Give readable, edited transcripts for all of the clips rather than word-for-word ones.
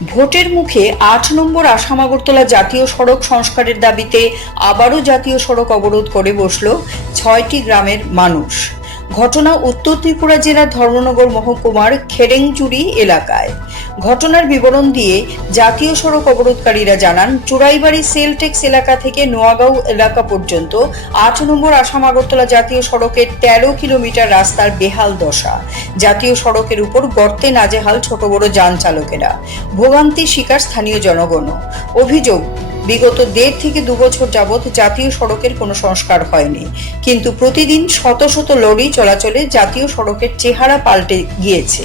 ভোটের মুখে ৮ নম্বর আসাম আগরতলা জাতীয় সড়ক সংস্কারের দাবিতে আবারও জাতীয় সড়ক অবরোধ করে বসল ৬টি গ্রামের মানুষ। ঘটনা উত্তর ত্রিপুরা জেলার ধর্মনগর মহকুমার খেরেংজুড়ি এলাকায়। ঘটনার বিবরণ দিয়ে জাতীয় সড়ক অবরোধকারীরা জানান, চুরাইবাড়ি সেলটেক্স এলাকা থেকে নোয়াগাঁও এলাকা পর্যন্ত ৮ নম্বর আসাম আগরতলা জাতীয় সড়কের ১৩ কিলোমিটার রাস্তার বেহাল দশা। জাতীয় সড়কের উপর গর্তে নাজেহাল ছোট বড় যান চালকেরা। ভোগান্তির শিকার স্থানীয় জনগণ। অভিযোগ, বিগত ১.৫ থেকে ২ বছর যাবৎ জাতীয় সড়কের কোনো সংস্কার হয়নি, কিন্তু প্রতিদিন শত শত লরি চলাচলে জাতীয় সড়কের চেহারা পাল্টে গিয়েছে।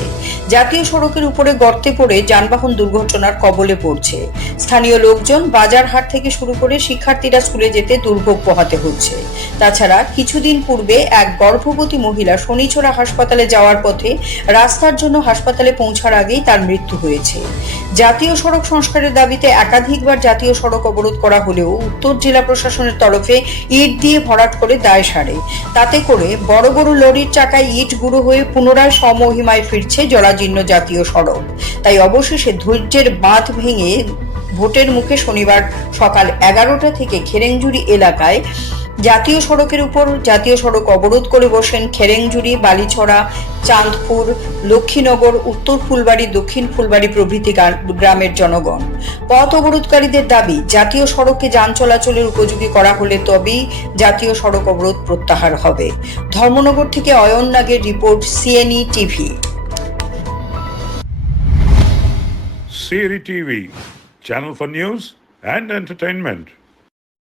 জাতীয় সড়কের উপরে গর্তে পড়ে যানবাহন দুর্ঘটনার কবলে পড়ছে। স্থানীয় লোকজন, বাজার হাট থেকে শুরু করে শিক্ষার্থীরা স্কুলে যেতে দুর্ভোগ পোহাতে হচ্ছে। তাছাড়া কিছুদিন পূর্বে এক গর্ভবতী মহিলা শনিছড়া হাসপাতালে যাওয়ার পথে রাস্তার জন্য হাসপাতালে পৌঁছার আগেই তার মৃত্যু হয়েছে। জাতীয় সড়ক সংস্কারের দাবিতে একাধিকবার জাতীয় সড়ক অবরোধ করা হলেও উত্তর জেলা প্রশাসনের তরফে ইট দিয়ে ভরাট করে দায় সারে। তাতে করে বড় বড় লরির চাকায় ইট গুঁড়ো হয়ে পুনরায় স্বমহিমায় ফিরছে জরাজীর্ণ জাতীয় সড়ক। তাই অবশেষে ধৈর্যের বাঁধ ভেঙে ভোটের মুখে শনিবার সকাল ১১টা থেকে খেরেংজুড়ি এলাকায় জাতীয় সড়কের উপর জাতীয় সড়ক অবরোধ করে বসেন খেরেংজুড়ি, বালিছড়া, চাঁদপুর, লক্ষ্মীনগর, উত্তর ফুলবাড়ি, দক্ষিণ ফুলবাড়ি প্রভৃতি গ্রামের জনগণ। পথ অবরোধকারীদের দাবি, জাতীয় সড়ককে যান চলাচলের উপযোগী করা হলে তবেই জাতীয় সড়ক অবরোধ প্রত্যাহার হবে। ধর্মনগর থেকে অয়ন নাগের report, CNE TV. CNE TV, channel for news and entertainment.